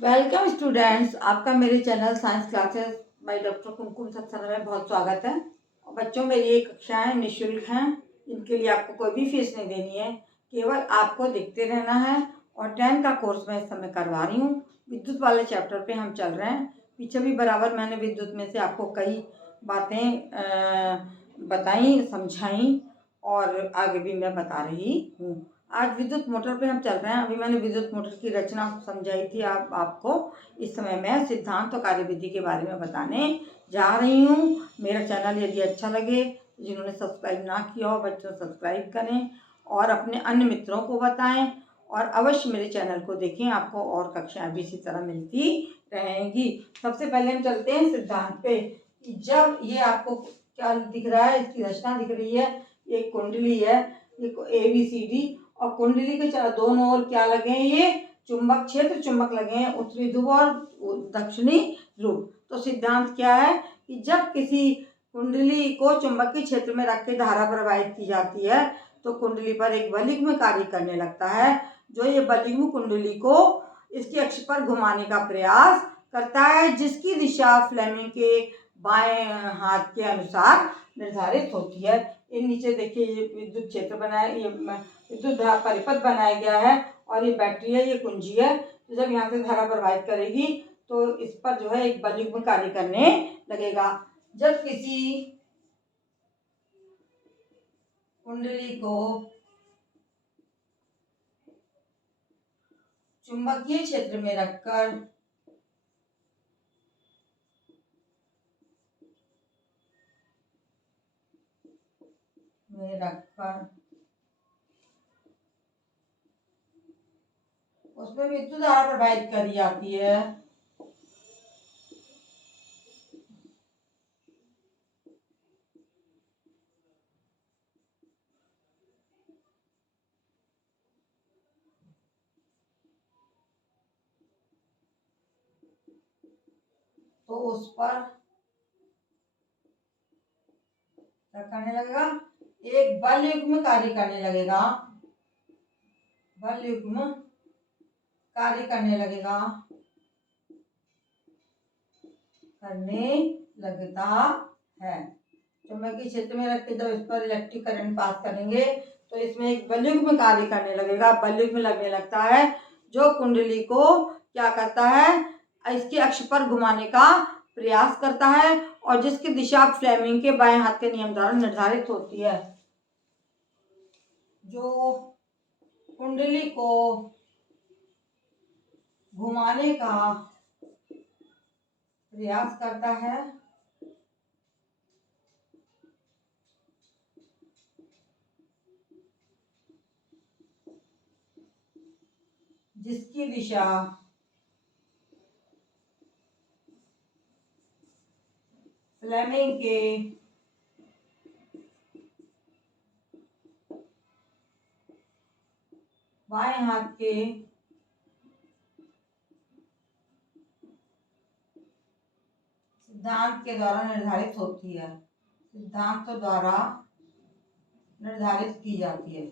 Welcome students, आपका मेरे channel science classes by doctor Kumkum Saxena में बहुत स्वागत है। और बच्चों, मेरी ये कक्षाएं निःशुल्क हैं। इनके लिए आपको कोई भी फीस नहीं देनी है, केवल आपको देखते रहना है। और 10 का कोर्स मैं इस समय करवा रही हूँ। विद्युत वाले चैप्टर पे हम चल रहे हैं। पीछे भी बराबर मैंने विद्युत में से आपको कई बातें बताई, समझाई और आगे भी मैं बता रही हूँ। आज विद्युत मोटर पे हम चल रहे हैं। अभी मैंने विद्युत मोटर की रचना समझाई थी आपको। इस समय मैं सिद्धांत और कार्यविधि के बारे में बताने जा रही हूँ। मेरा चैनल यदि अच्छा लगे, जिन्होंने सब्सक्राइब ना किया हो बच्चों सब्सक्राइब करें और अपने अन्य मित्रों को बताएं। और अवश्य मेरे चैनल को देखें, आपको और कक्षाएं भी इसी तरह मिलती रहेंगी। सबसे पहले हम चलते हैं सिद्धांत पे। जब ये आपको क्या दिख रहा है, इसकी रचना दिख रही है। ये कुंडली है, ये ABCD। और कुंडली के दोनों ओर क्या लगे हैं, ये चुंबक क्षेत्र चुंबक लगे हैं, उत्तरी ध्रुव और दक्षिणी ध्रुव। तो सिद्धांत क्या है कि जब किसी कुंडली को चुंबकीय क्षेत्र में रख के धारा प्रवाहित की जाती है तो कुंडली पर एक बलयुग्म कार्य करने लगता है, जो ये बलयुग्म कुंडली को इसके अक्ष पर घुमाने का प्रयास करता है, जिसकी दिशा फ्लेमिंग के बाएं हाथ के अनुसार निर्धारित होती है। इन नीचे देखिए ये विद्युत क्षेत्र बनाया, ये विद्युत परिपथ बनाया गया है और ये बैटरी है, ये कुंजी है। तो जब यहाँ से धारा प्रवाहित करेगी तो इस पर जो है एक बलयुग्म कार्य करने लगेगा। जब किसी कुंडली को चुंबकीय क्षेत्र में रखकर उसमें विद्युत धारा प्रवाहित करी जाती है। तो उस पर क्या करने लगेगा, एक बलयुग्म कार्य करने लगेगा, बलयुग्म कार्य करने लगेगा, करने लगता है। चुंबकीय क्षेत्र में रख के जब इस पर इलेक्ट्रिक करंट पास करेंगे तो इसमें एक बलयुग्म कार्य करने लगेगा, बलयुग्म लगने लगता है, जो कुंडली को क्या करता है, इसके अक्ष पर घुमाने का प्रयास करता है और जिसकी दिशा फ्लेमिंग के बाएं हाथ के नियम द्वारा निर्धारित होती है। जो कुंडली को घुमाने का प्रयास करता है, जिसकी दिशा फ्लेमिंग के बाएं हाथ के सिद्धांत के द्वारा निर्धारित होती है, सिद्धांत द्वारा निर्धारित की जाती है।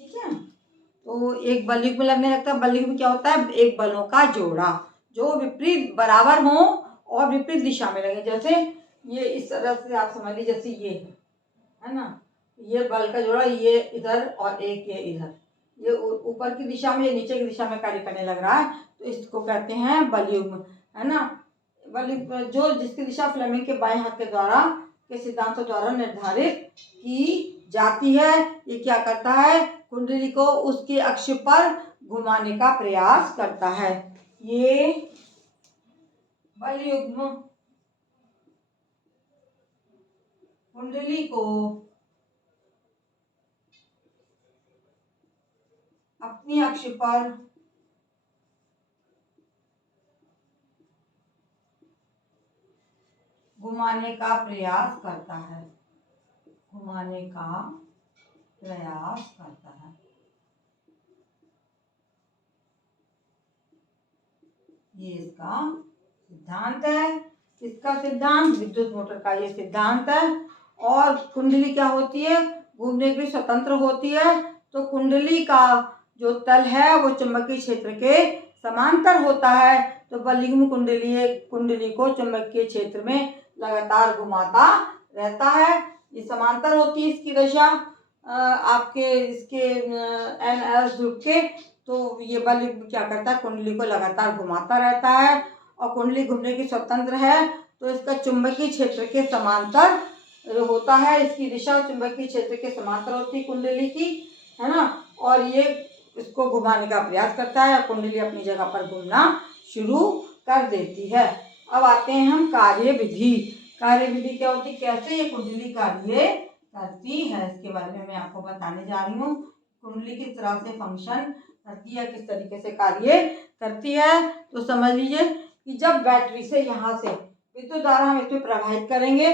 ठीक है, तो एक बलयुग्म लगने लगता है। बलयुग्म क्या होता है, एक बलों का जोड़ा जो विपरीत बराबर हो और विपरीत दिशा में लगे। जैसे ये इस तरह से आप समझ लीजिए, जैसे ये है ना, ये बल का जोड़ा, ये इधर और एक ये इधर, ये ऊपर की दिशा में, ये नीचे की दिशा में कार्य करने लग रहा है, तो इसको कहते हैं बलयुग्म, है ना। बलयुग्म जो जिसकी दिशा फ्लेमिंग के बाएं हाथ के द्वारा के सिद्धांत द्वारा निर्धारित की जाती है। ये क्या करता है, कुंडली को उसके अक्ष पर घुमाने का प्रयास करता है। ये बलयुग्म कुंडली को अपनी अक्ष पर घुमाने का प्रयास करता है, घुमाने का प्रयास करता है। ये इसका सिद्धांत है। इसका सिद्धांत, विद्युत मोटर का ये सिद्धांत है। और कुंडली क्या होती है, घूमने के लिए स्वतंत्र होती है। तो कुंडली का जो तल है वो चुंबकीय क्षेत्र के समांतर होता है। तो बलयुग्म कुंडली को चुंबकीय क्षेत्र में लगातार घुमाता रहता है। ये समांतर होती है इसकी दशा आपके इसके एन एस ध्रुव के। तो ये बलयुग्म क्या करता है, कुंडली को लगातार घुमाता रहता है। और कुंडली घूमने की स्वतंत्र है तो इसका चुंबकीय क्षेत्र के समांतर होता है। इसकी दिशा चुंबकीय क्षेत्र के समांतर होती है कुंडली की, है ना। और ये इसको घुमाने का प्रयास करता है और कुंडली अपनी जगह पर घूमना शुरू कर देती है। अब आते हैं हम कार्यविधि। कार्यविधि क्या होती है, कैसे ये कुंडली कार्य करती है, इसके बारे में मैं आपको बताने जा रही हूँ। कुंडली किस तरह से फंक्शन करती है, किस तरीके से कार्य करती है। तो समझ लीजिए कि जब बैटरी से यहाँ से विद्युत धारा हम इसमें प्रवाहित करेंगे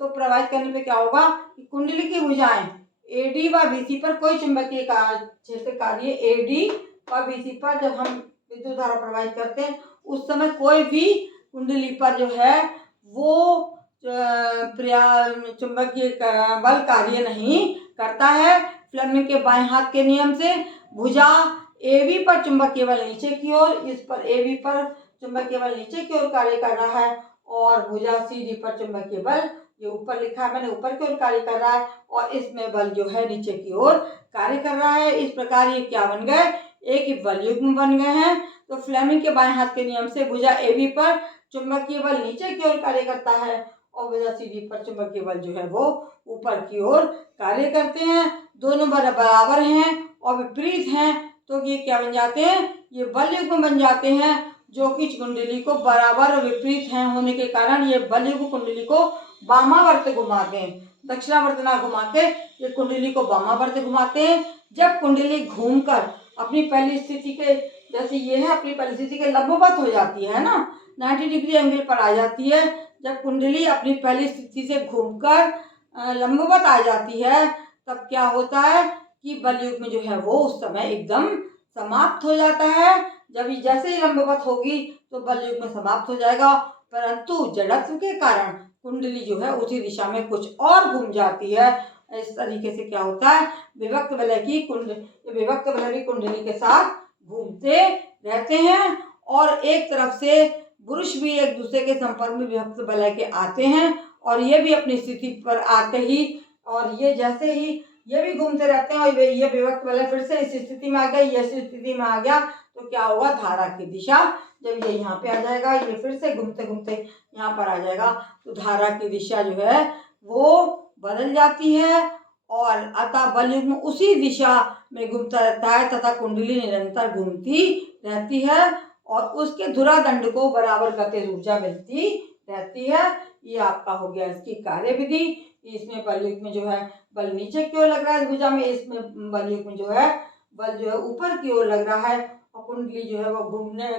तो प्रवाहित करने पे क्या होगा कि कुंडली की भुजाएं एडी व बीसी पर कोई चुंबकीय क्षेत्र कार्य एडी व बीसी पर जब हम विद्युत धारा प्रवाहित करते हैं उस समय कोई भी कुंडली पर जो है वो चुंबकीय बल कार्य नहीं करता है। फ्लेमिंग के बाएं हाथ के नियम से भुजा एबी पर चुंबकीय बल नीचे की ओर, इस पर एबी पर चुंबकीय बल नीचे की ओर कार्य कर रहा है। और भुजा सीडी पर चुंबकीय बल, ये ऊपर लिखा है मैंने, ऊपर की ओर कार्य कर रहा है और इसमें बल जो है नीचे की ओर कार्य कर रहा है। इस प्रकार ये क्या बन गए, एक ही बलयुग्म बन गए हैं। तो फ्लेमिंग के बाएं हाथ के नियम से भुजा एबी पर चुंबकीय बल नीचे की ओर कार्य करता है और भुजा सीडी पर चुंबकीय बल जो है वो ऊपर की ओर कार्य करते हैं। दोनों बराबर हैं और विपरीत हैं तो ये क्या बन जाते हैं, ये बलयुग्म बन जाते हैं, जो कि कुंडली को बराबर और विपरीत हैं होने के कारण ये बलयुग्म कुंडली को वामावर्त घुमाते हैं, दक्षिणावर्त ना घुमा के ये कुंडली को वामावर्त घुमाते हैं। जब कुंडली घूमकर अपनी पहली स्थिति के, जैसे ये है, अपनी पहली स्थिति के लंबवत हो जाती है ना, 90 डिग्री एंगल पर आ जाती है। जब कुंडली अपनी पहली स्थिति से घूमकर लंबवत आ जाती है तब क्या होता है कि बलयुग्म जो है वो उस समय एकदम समाप्त हो जाता है। जब ये जैसे ही लंबवत होगी तो बलयुग्म समाप्त हो जाएगा, परंतु जड़त्व के कारण कुंडली जो है उसी दिशा में कुछ और घूम जाती है। इस तरीके से क्या होता है, विभक्त वलय की कुंडली के साथ घूमते रहते हैं। और एक तरफ से पुरुष भी एक दूसरे के संपर्क में विभक्त वलय के आते हैं और ये भी अपनी स्थिति पर आते ही, और ये जैसे ही ये भी घूमते रहते हैं और ये विभक्त वलय फिर से इस स्थिति में आ गया, ये स्थिति में आ गया तो क्या होगा, धारा की दिशा, जब ये यहाँ पे आ जाएगा ये फिर से घूमते घूमते यहाँ पर आ जाएगा तो धारा की दिशा जो है वो बदल जाती है और अतः बलयुग्म उसी दिशा में घूमता रहता है तथा कुंडली निरंतर घूमती रहती है और उसके धुरादंड को बराबर गतिज ऊर्जा मिलती रहती है। ये आपका हो गया इसकी कार्यविधि। इसमें बलयुग्म जो है बल नीचे की ओर लग रहा है भुजा में, इसमें बलयुग्म जो है बल जो है ऊपर की ओर लग रहा है और कुंडली जो है वो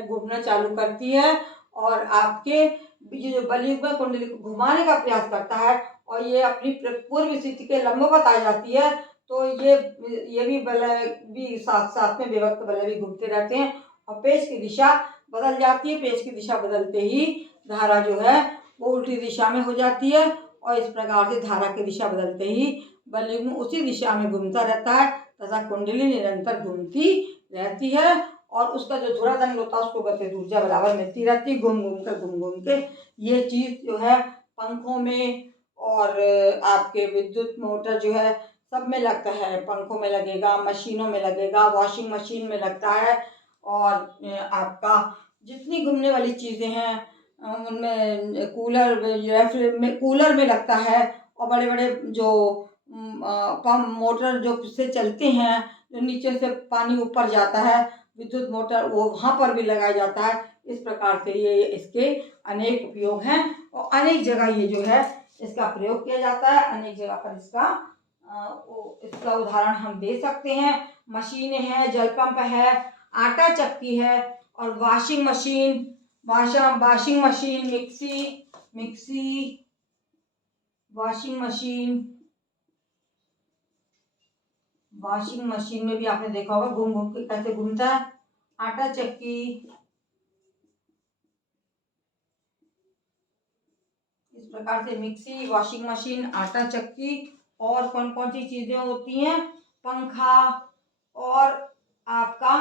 घूमना चालू करती है और आपके ये जो बलयुग्म कुंडली को घुमाने का प्रयास करता है और ये अपनी पूर्व स्थिति के लंबवत आ जाती है। तो ये भी बलय भी साथ साथ में विभक्त बलय भी घूमते रहते हैं और पेच की दिशा बदल जाती है। पेच की दिशा बदलते ही धारा जो है वो उल्टी दिशा में हो जाती है और इस प्रकार से धारा की दिशा बदलते ही बलयुग्म उसी दिशा में घूमता रहता है तथा कुंडली निरंतर घूमती रहती है और उसका जो धुरादंड होता है उसको गतिज ऊर्जा बराबर मिलती रहती है, घूम घूम के। ये चीज़ जो है पंखों में और आपके विद्युत मोटर जो है सब में लगता है, पंखों में लगेगा, मशीनों में लगेगा, वॉशिंग मशीन में लगता है और आपका जितनी घूमने वाली चीज़ें हैं उनमें कूलर में लगता है और बड़े बड़े जो पंप मोटर जो से चलते हैं, जो नीचे से पानी ऊपर जाता है विद्युत मोटर, वो वहाँ पर भी लगाया जाता है। इस प्रकार से ये इसके अनेक उपयोग हैं और अनेक जगह ये जो है इसका प्रयोग किया जाता है, अनेक जगह पर इसका उदाहरण हम दे सकते हैं। मशीनें हैं, जल पंप है, आटा चक्की है और washing machine, mixie, washing machine में भी आपने देखा होगा घूम घूम के कैसे घूमता है। आटा चक्की, इस प्रकार से मिक्सी, वॉशिंग मशीन, आटा चक्की और कौन कौन सी चीज़ें होती हैं, पंखा और आपका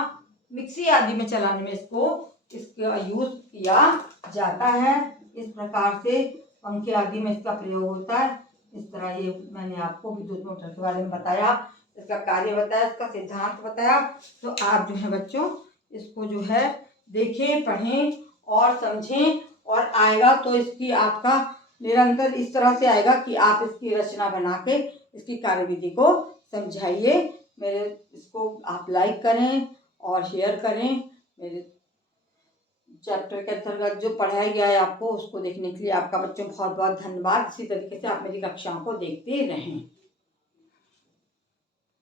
मिक्सी आदि में चलाने में इसका यूज़ किया जाता है। इस प्रकार से पंखे आदि में इसका प्रयोग होता है। इस तरह ये मैंने आपको विद्युत मोटर के बारे में बताया, इसका कार्य बताया, इसका सिद्धांत बताया। तो आप जो है बच्चों इसको जो है देखें, पढ़ें और समझें, और आएगा तो इसकी आपका निरंतर इस तरह से आएगा कि आप इसकी रचना बना के इसकी कार्यविधि को समझाइए। मेरे इसको आप लाइक करें और शेयर करें। मेरे चैप्टर के अंतर्गत जो पढ़ाया गया है आपको उसको देखने के लिए आपका बच्चों बहुत बहुत धन्यवाद। इसी तरीके से आप मेरी कक्षाओं को देखते रहें।